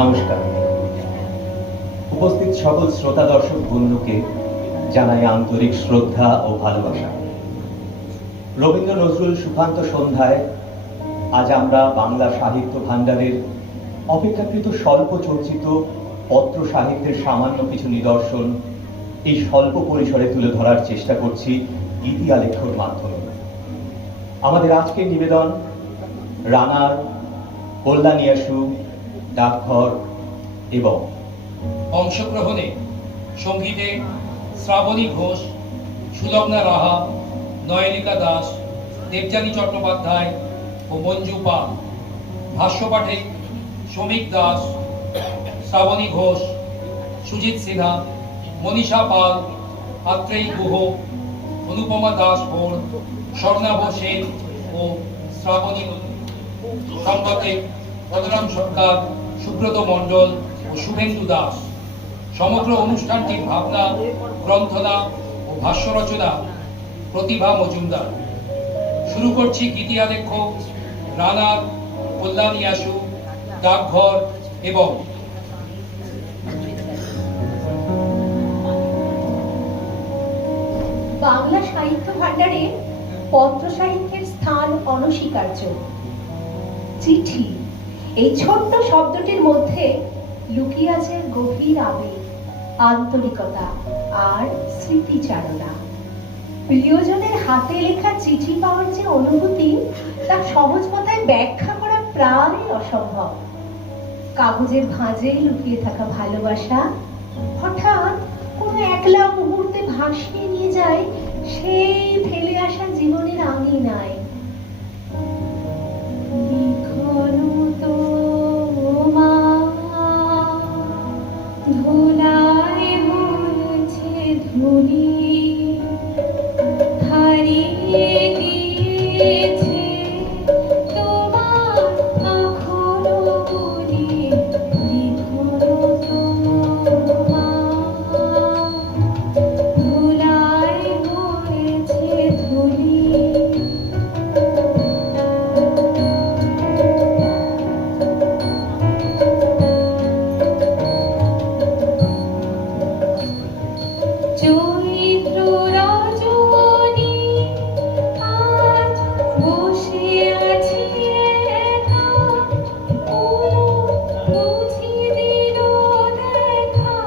নমস্কার। উপস্থিত সকল শ্রোতা দর্শক বন্ধুকে জানাই আন্তরিক শ্রদ্ধা ও ভালোবাসা। রবীন্দ্র নজরুল সুকান্ত সন্ধ্যায় আজ আমরা বাংলা সাহিত্য ভাণ্ডারের অপেক্ষাকৃত স্বল্প চর্চিত পত্র সাহিত্যের সামান্য কিছু নিদর্শন এই স্বল্প পরিসরে তুলে ধরার চেষ্টা করছি গীতিআলেখ্যর মাধ্যমে। আমাদের আজকের নিবেদন রানার, কল্যাণীয়াসু, ডাকঘর এবং অংশগ্রহণে সঙ্গীতে শ্রাবণী ঘোষ, সুলগ্না রাহা, নয়নিকা দাস, দেবযানী চট্টোপাধ্যায় ও মঞ্জু পাল। ভাষ্যপাঠে শ্রমিক দাস, শ্রাবণী ঘোষ, সুজিত সিনহা, মনীষা পাল, আত্রেয়ী গুহ, অনুপমা দাস বোর, স্বর্ণাভ সেন ও শ্রাবণী। সম্পাদক বলরাম সরকার, সুব্রত মণ্ডল ও শুভেন্দু দাস। সমগ্র অনুষ্ঠানটির ভাবনা, গ্রন্থনা ও ভাষ্য রচনা প্রতিভা মজুমদার। শুরু করছি গীতিআলেখ্য রানার, কল্যাণীয়াসু, ডাকঘর এবং বাংলা সাহিত্য ভাণ্ডারে পত্র সাহিত্যের স্থান অনস্বীকার্য। চিঠি, এই ছোট্ট শব্দটির মধ্যে লুকিয়ে আছে গভীর আবেগ, আন্তরিকতা আর স্মৃতিচারণা। প্রিয়জনের হাতে লেখা চিঠি পাওয়ার যে অনুভূতি, তা সহজ কথায় ব্যাখ্যা করা প্রাণে অসম্ভব। কাগজের ভাঁজে লুকিয়ে থাকা ভালোবাসা হঠাৎ কোনো একলা মুহূর্তে ভাসিয়ে নিয়ে যায় সেই ফেলে আসা জীবনের আঙিনায়। ধুলায় বলছে ধুলি, হারিয়ে গিয়েছে তোমার এখনো বলি, লিখনো তোমার। ধুলায় বলছে ধুলি। চৈত্র রজনী আজ বসে আছি একা, বুঝি দিল দেখা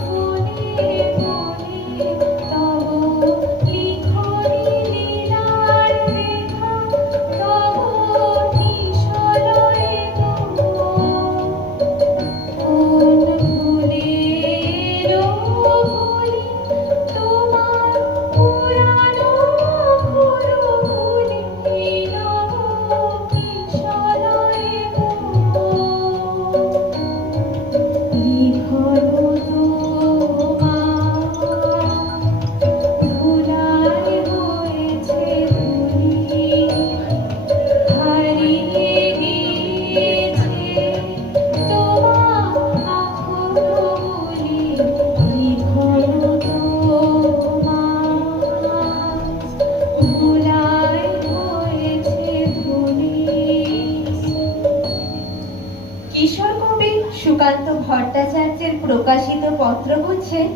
মনে মনে তব লিখনি লীলার রেখা, তব নিশলয়ে গো কোন ভুলের ভুলি, তোমার পুরানো ঘোর ভুলি নব নিশলয়ে গো। লিখনো তোমার, ধুলায় হয়েছে ধুলি, হারিয়ে গিয়েছে তোমার এখনো বলি, লিখনো তোমার, ধুলায় হয়েছে ধুলি। কিশোর কবি সুকান্ত ভট্টাচার্যের প্রকাশিত পত্রগুচ্ছের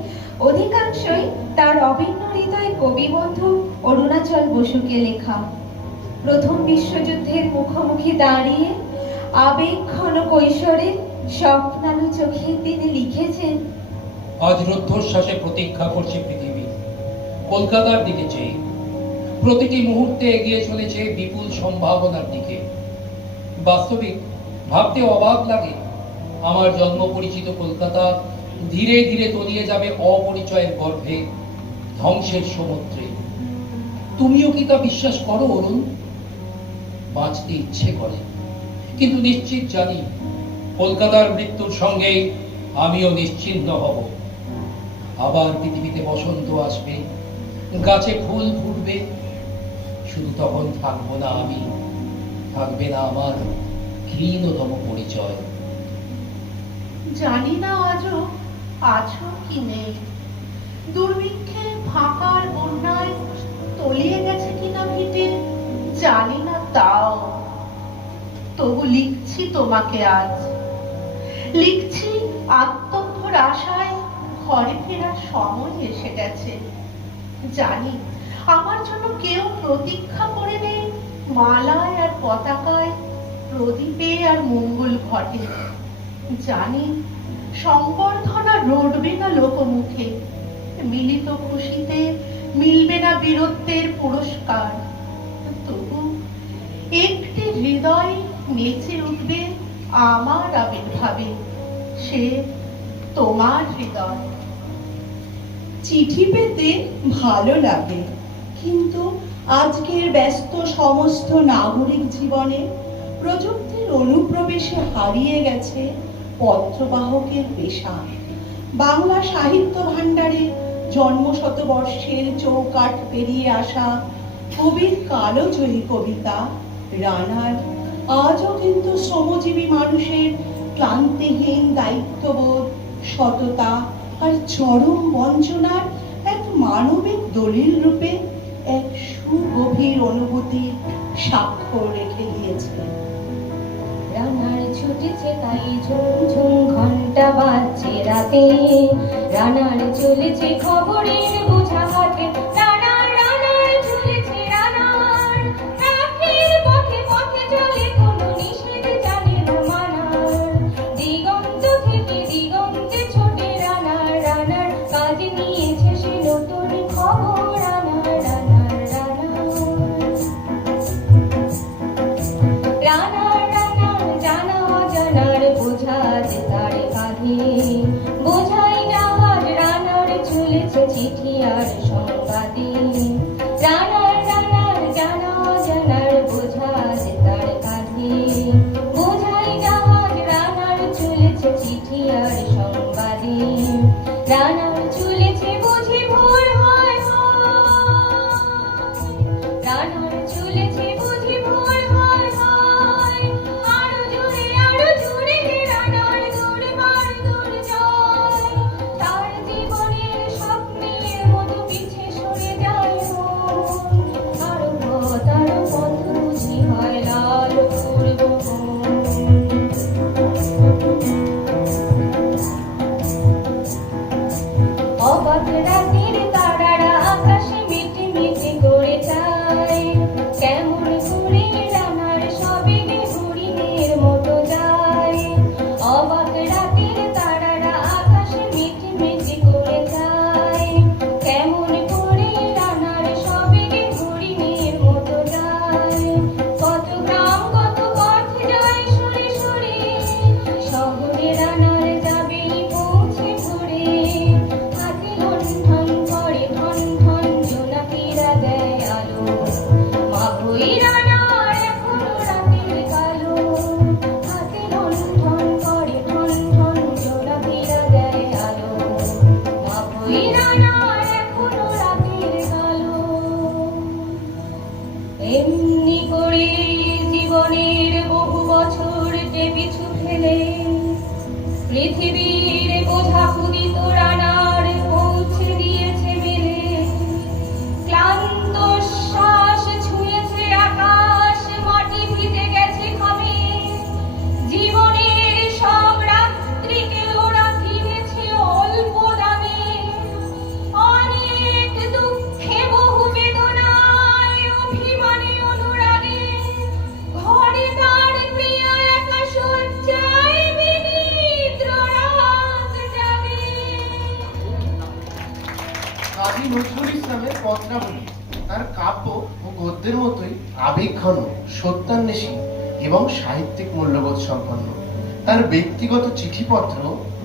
অধিকাংশই তার অভিন্ন হৃদয় কবিবন্ধু অরুণাচল বসুকে লেখা। প্রথম বিশ্বযুদ্ধের মুখোমুখি দাঁড়িয়ে আবেগ ঘন কৈশোরে স্বপ্নালু চোখে তিনি লিখেছেন, আজ রুদ্ধশ্বাসে প্রতীক্ষা করছে পৃথিবী কলকাতার দিকে চেয়ে। প্রতিটি মুহূর্তে এগিয়ে চলেছে বিপুল সম্ভাবনার দিকে। বাস্তবিক ভাবতে অবাক লাগে, আমার জন্ম পরিচিত কলকাতা ধীরে ধীরে তলিয়ে যাবে অপরিচয়ের গর্ভে, ধ্বংসের সমুদ্রে। তুমিও কি তা বিশ্বাস করো অরুণ? বাঁচতে ইচ্ছে করে, কিন্তু নিশ্চিত জানি কলকাতার মৃত্যুর সঙ্গেই আমিও নিশ্চিহ্ন হব। আবার পৃথিবীতে বসন্ত আসবে, গাছে ফুল ফুটবে, শুধু তখন থাকবো না আমি, থাকবে না আমার ক্ষীণতম পরিচয়। জানি না আজও আছো কি নেই, দুর্ভিক্ষে ফাঁকার বন্যায় তলিয়ে গেছে কিনা ভিটে জানি না, তাও তবু লিখছি তোমাকে আজ। লিখছি আত্মভর আশায় ঘরে ফেরার সময় এসে গেছে। জানি আমার জন্য কেউ প্রতীক্ষা করে নেই মালায় আর পতাকায়, প্রদীপে আর মঙ্গল ঘটে। জানি সংবর্ধনা রটবে না লোকমুখে, মিলিত খুশিতে মিলবে না বীরত্বের পুরস্কার। তবু একটি হৃদয় নেচে উঠবে আমার আবির্ভাবে, সে তোমার হৃদয়। চিঠি পেতে ভালো লাগে, কিন্তু আজকের ব্যস্ত সমস্ত নাগরিক জীবনে প্রযুক্তির অনুপ্রবেশে হারিয়ে গেছে পত্রবাহকের পেশা। বাংলা সাহিত্য ভাণ্ডারে জন্মশতবর্ষের চৌকাঠ পেরিয়ে আসা কবির কালোজয়ী কবিতা রানার আজও কিন্তু শ্রমজীবী মানুষের ক্লান্তিহীন দায়িত্ববোধ, সততা আর চরম বঞ্চনার এক মানবিক দলিল রূপে এক সুগভীর অনুভূতির স্বাক্ষর রেখে দিয়েছে। রানার ছুটেছে তাই ঝুম ঝুম ঘন্টা বাজছে রাতে, রানার চলেছে খবরের বোঝা হাতে, রানার রানার চলেছে রানার, রাত্রির পথে পথে চলে কোনো নিষেধ জানে না মানার, দিগন্ত থেকে দিগন্তে ছোটে রানার, রানার কাজ নিয়েছে সে নতুন খবর, রানার রানার রানার রানার রানার জানা জানার বোঝা যে তার কাঁধে, বোঝাই জাহাজ রানার চলেছে চিঠি আর সংবাদে, রানার রানার জানা জানার বোঝা যে তার কাঁধে, বোঝাই জাহাজ রানার চলেছে চিঠি আর সংবাদে, রানার চলেছে বুঝি ভোর হয় রানার চলেছে বুঝি ভোর হয় আরো জোরে রানার দুর্বার দুর্জয়, তার জীবনের স্বপ্নের মতো পিছে সরে যায় আরো পথ বুঝি হয় লাল পূর্ব। অবাক রাতের তারারা আকাশে মিটি মিটি করে যায়, কেমন করে রানার সবেগে হরিণের মতো যায়, অবাক রাতের তারারা আকাশে মিটি মিটি করে যায়, কেমন করে রানার সবেগে হরিণের মতো যায়, কত গ্রাম কত পথ যায় সরে সরে, শহরে রানার যাবে পৌঁছে ভরে, হাতে লণ্ঠন করে ঠন ঠন জোনাকিরা দেয় আলো, মাগোই রানার এখনো রাতের কালো, হাতে লণ্ঠন করে ঠন ঠন জোনাকিরা দেয় আলো, মাগোই রানার এখনো রাতের কালো। এমনি করে জীবনের বহু বছরকে পিছু ফেলে পৃথিবীর বোঝা ক্ষুদিত রানার পৌঁছে দিয়েছে মেলে, ক্লান্ত শ্বাস ছুঁয়েছে আকাশ, মাটি ভিজে গেছে ঘামে, জীবনের সব রাত্রিকে ওরা কিনেছে অল্প দামে, অনেক দুঃখে বহু বেদনায় অভিমানে অনুরাগে, ঘরে তার প্রিয় একা শয্যায় বিনিদ্র রাত জাগে। কাজী নজরুল ইসলামের পত্রাবলী তার কাব্য ও গদ্যের মতোই আবেগঘন, সত্যান্বেষী এবং সাহিত্যিক মূল্যবোধ সম্পন্ন। তার ব্যক্তিগত চিঠিপত্র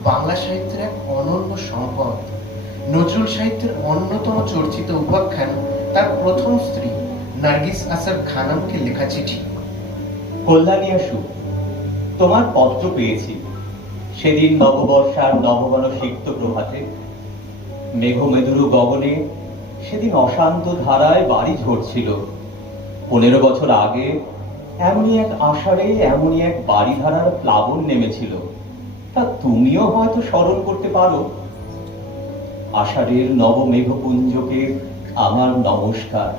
বাংলা সাহিত্যের এক অনন্য সম্পদ। নজরুল সাহিত্যের অন্যতম চর্চিত উপাখ্যান তার প্রথম স্ত্রী নার্গিস আসার খানমকে লেখা চিঠি। কল্যাণী আসু, তোমার পত্র পেয়েছি সেদিন নববর্ষার নবগণ সিক্ত প্রভাতে, মেঘমেদুরু গগনে সেদিন অশান্ত ধারায় বাড়ি ঝরছিল। 15 বছর আগে এমনই এক আষাঢ়ে এমনই এক বাড়ি ধারার প্লাবন নেমেছিল, তা তুমিও হয়তো স্মরণ করতে পারো। আষাঢ়ের নবমেঘপুঞ্জকে আমার নমস্কার।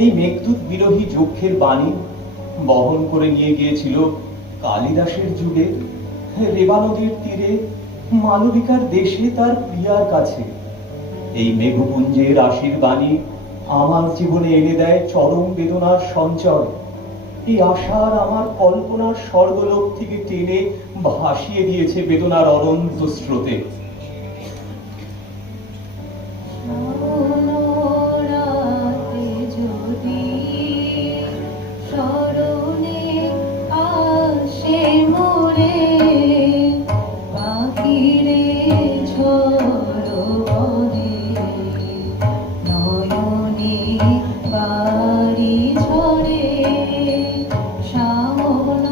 এই মেঘদূত বিরোহী যক্ষের বাণী বহন করে নিয়ে গিয়েছিল কালিদাসের যুগে রেবা নদীর তীরে মালবিকার দেশে তার প্রিয়ার কাছে। এই মেঘপুঞ্জের আশীর্বাণী আমার জীবনে এনে দেয় চরম বেদনার সঞ্চয়। এই আশার আমার কল্পনার স্বর্গলোক থেকে টেনে ভাসিয়ে দিয়েছে বেদনার অনন্ত স্রোতে। রাতে যদি স্মরণে আসে মোরে পাখিরে ঝড়ো বনে নয়নে বাড়ি ঝরে শ্রাবণ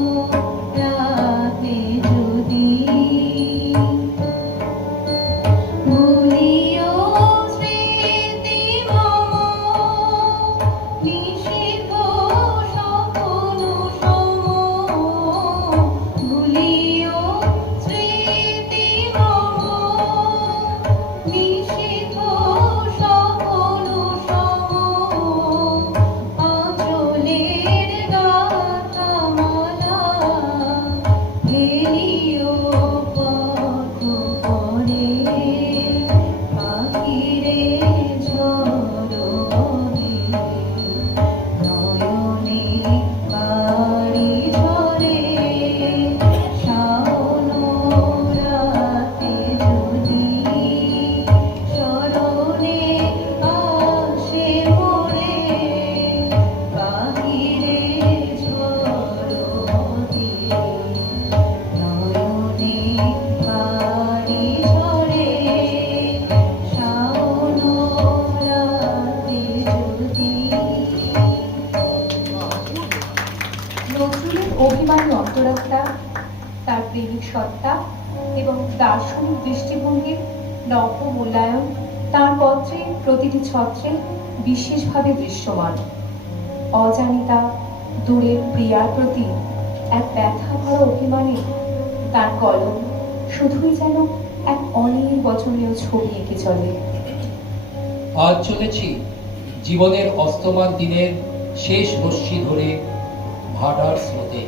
রাতে যদি ভুলিও স্মৃতি মম নিষিদ্ধ স্বপ্ন সম ভুলিও স্মৃতি মম নিষিদ্ধ স্বপ্ন সম আঁচলের গাথা মালা ফেলিও পথ পরে পাখিরে ঝড়ো বনে নয়নে বাড়ি ঝরে শ্রাবণ রাতে যদি স্মরণে আসে মোরে পাখিরে ঝড়ো বনে নয়নে বাড়ি ঝরে শ্রাবণ রাতে যদি। নজরুলের অভিমানী অন্তরাত্মা, তার প্রেমিক সত্তা এবং দার্শনিক দৃষ্টিভঙ্গির নব মূল্যায়ন তার পত্রে প্রতিটি ছত্রে বিশেষভাবে দৃশ্যমান। অজানিতা, দূরের প্রিয়ার প্রতি এক ব্যথা ভরা অভিমানে তার কলম শুধুই যেন এক অনির্বচনীয় ছবি এঁকে চলে। আজ চলেছি জীবনের অস্তমান দিনের শেষ রশ্মি ধরে ভাটার স্রোতে।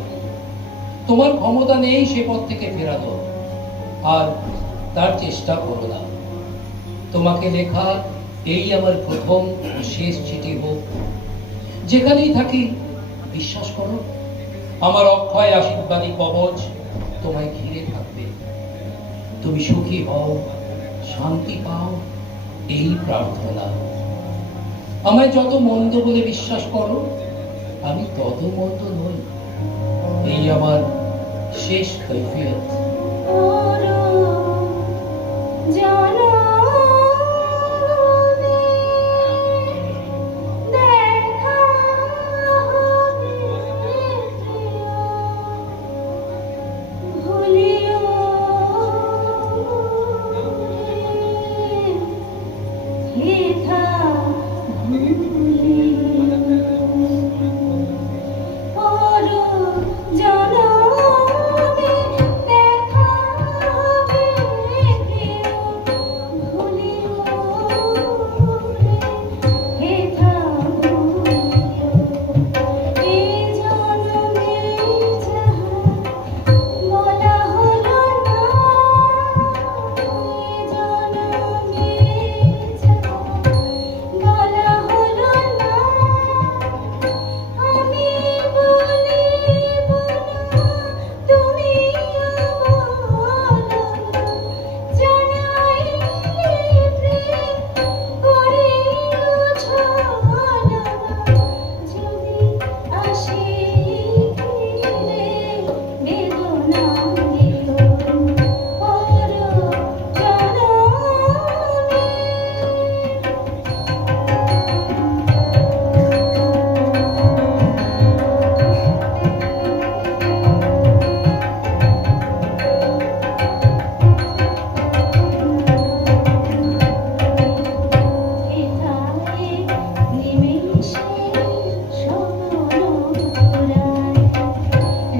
তোমার ক্ষমতা নেই সে পথ থেকে ফেরানো, আর তার চেষ্টা করো না। তোমাকে লেখা এই আমার প্রথম ও শেষ চিঠি হোক। যেখানেই থাকি বিশ্বাস করো, আমার অক্ষয় আশীর্বাদী কবচ তোমায় ঘিরে থাকবে। তুমি সুখী হও, শান্তি পাও, এই প্রার্থনা। আমায় যত মন্দ বলে বিশ্বাস করো, আমি তত মন্দ নই। এই আমার শেষ কৈফিয়ত।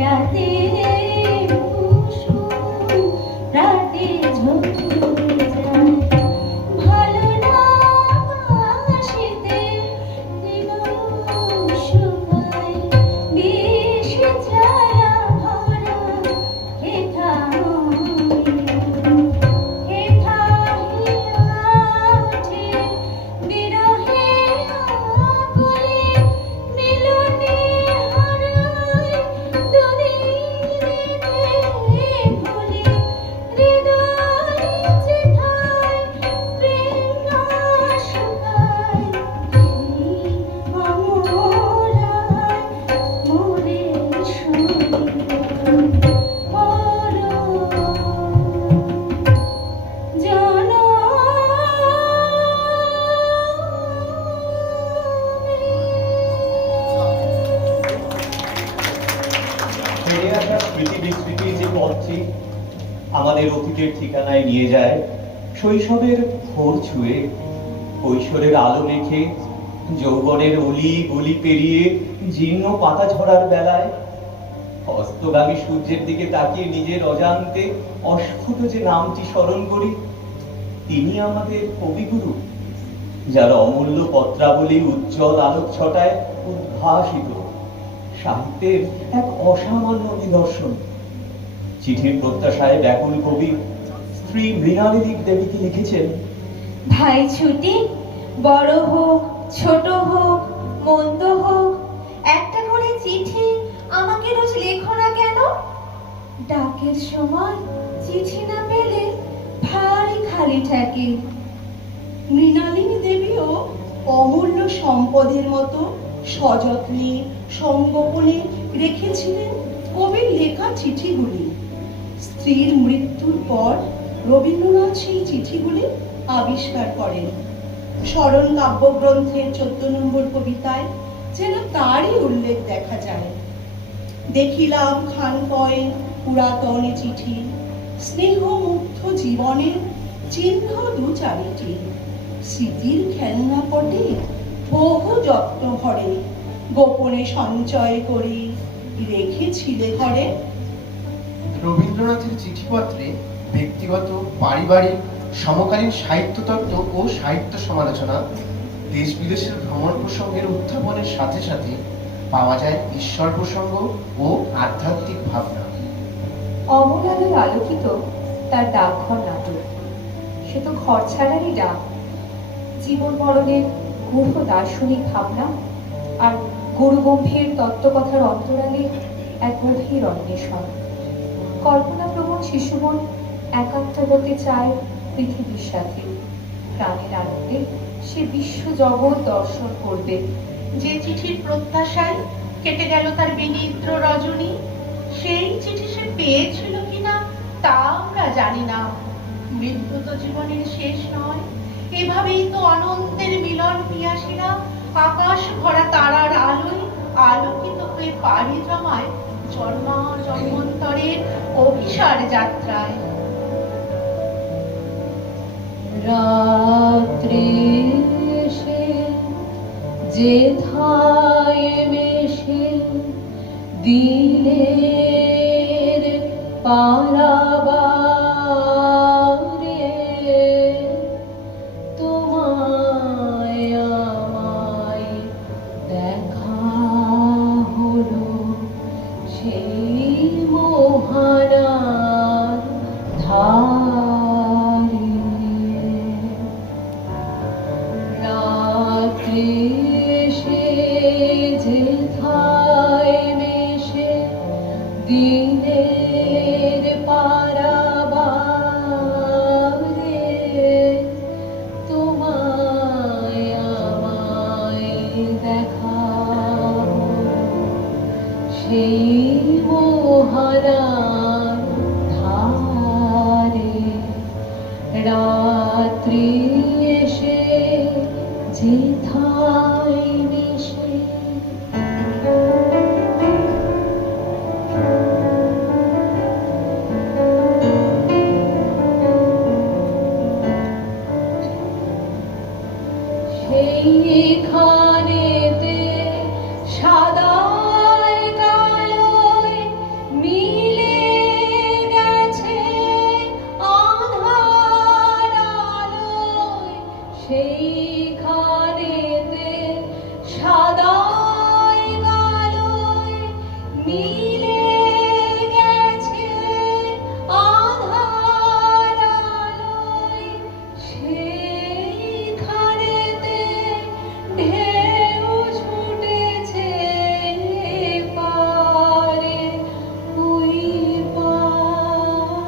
রাতে পত্রে আমাদের অতীতের ঠিকানায় নিয়ে যায়, শৈশবের ভোর ছুঁয়ে, কৈশোরের আলো মেখে, যৌবনের অলি গলি পেরিয়ে জীর্ণ পাতা ঝরার বেলায় অস্তগামী সূর্যের দিকে তাকিয়ে নিজের অজান্তে অস্ফুট যে নামটি স্মরণ করি, তিনি আমাদের কবিগুরু, যার অমূল্য পত্রাবলী উজ্জ্বল আলোক ছটায় উদ্ভাসিত সাহিত্যের এক অসামান্য নিদর্শন। চিঠির প্রত্যাশায় ব্যাকুল কবি স্ত্রী মৃণালিনী দেবীকে লিখেছেন, ভাই ছুটি, বড় হোক ছোট হোক মন্দ হোক, একটা করে চিঠি আমাকে রোজ লেখো না কেন? ডাকের সময় চিঠি না পেলে ভারী খালি থাকে। মৃণালিনী দেবীও অমূল্য সম্পদের মতো সযত্নে সংগোপনে রেখেছিলেন কবির লেখা চিঠিগুলি। স্ত্রীর মৃত্যুর পর রবীন্দ্রনাথ সেই চিঠিগুলি আবিষ্কার করেন। স্মরণ কাব্যগ্রন্থের 14 নম্বর কবিতায় যেন তারই উল্লেখ দেখা যায়। দেখিলাম খানকয়ে পুরাতন চিঠি, স্নেহমুগ্ধ জীবনের চিহ্ন দু চারিটি, স্মৃতির খেলনা পটে বহু যত্ন ভরে, গোপনে সঞ্চয় করি রেখেছিলে ঘরে। রবীন্দ্রনাথের চিঠিপত্রে ব্যক্তিগত, পারিবারিক, সমকালীন সাহিত্য তত্ত্ব ও সাহিত্য সমালোচনা, দেশ বিদেশের ভ্রমণ প্রসঙ্গের উত্থাপনের সাথে সাথে পাওয়া যায় ঈশ্বর প্রসঙ্গ ও আধ্যাত্মিক ভাবনা। অমল আলোয় আলোকিত তার ডাকঘর নাটক, সে তো ঘর ছাড়ারই ডাক। জীবন মরণের গূঢ় দার্শনিক ভাবনা আর গুরুগম্ভীর তত্ত্বকথার অন্তরালে এক গভীর অন্বেষণ। কল্পনাপ্রবণ শিশুমন একাত্ম হতে চায় পৃথিবীর সাথে। প্রাণের আনন্দে সে বিশ্ব জগৎ দর্শন করবে। যে চিঠির প্রত্যাশায় কেটে গেল তার বিনিদ্র রজনী, সেই চিঠি সে পেয়েছিল কিনা তা আমরা জানি না। মৃত্যু তো জীবনের শেষ নয়, এভাবেই তো আনন্দের মিলন পিয়াসীরা আকাশ ভরা তারার আলোয় আলোকিত হয়ে পাড়ি জমায় জন্মান্তরের অভিসার যাত্রায়। রাত্রি এসে যেথায় মেশে দিনের পারাবারে, তোমায় আমায় দেখা হলো সেই মোহনার ধারে। রাত্রি এসে যেথায় মেশে দিনের পারাবারে, তোমায় আমায় দেখা সেই মোহনার ধারে। রাত্রি এসে যেথায় মেশে। সেইখানেতে সাদায় কালোয় মিলে গেছে আঁধার আলোয়। সেইখানেতে সাদায় কালোয় মিলে গেছে আঁধার আলোয়। সেইখানেতে ঢেউ ছুটেছে পারে ওই পারে।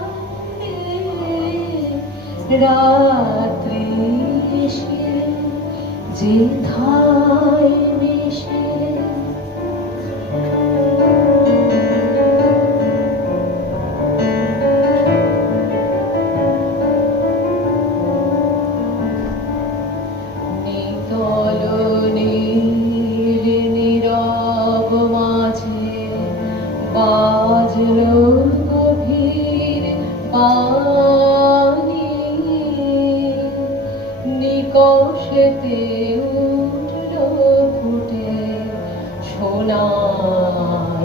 রাত্রি এসে যেথায় মেশে। নিতল নীল নীরব মাঝে বাজলো গভীর নিকষেতে উঠল ফুটে সোনার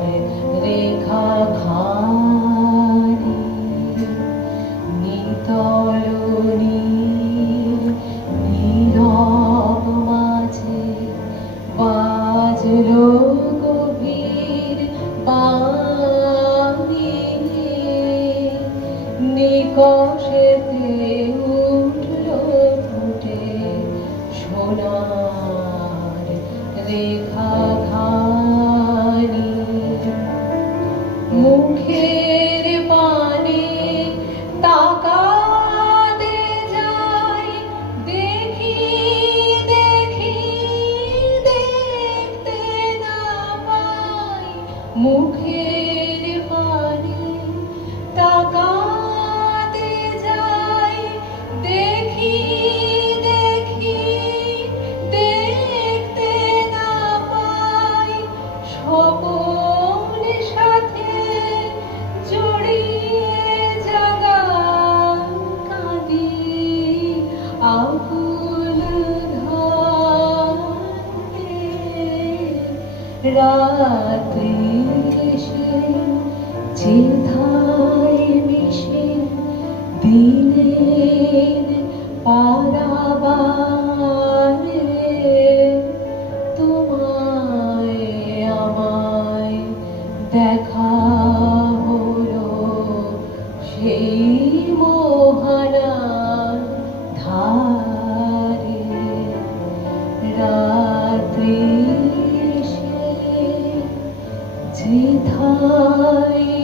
রেখা খানি নিতলনী নীরব মাঝে বাজলো গভীর বাণী নিকষেতে উঠল ফুটে সোনার রেখা খানি মুখের পানে তাকাতে যাই দেখি দেখি দেখতে না পাই মুখের পানে তাকাতে যাই দেখি দেখি দেখতে না পাই স্বপন সাথে জড়িয়ে জাগা কাঁদি আকুল ধারে রাত্রি এসে চিন্তায় মিশে দিনের পারাবারে তোমায় আমায় দেখা হলো সেই মোহনার ধারে রাত্রি এসে যেথায়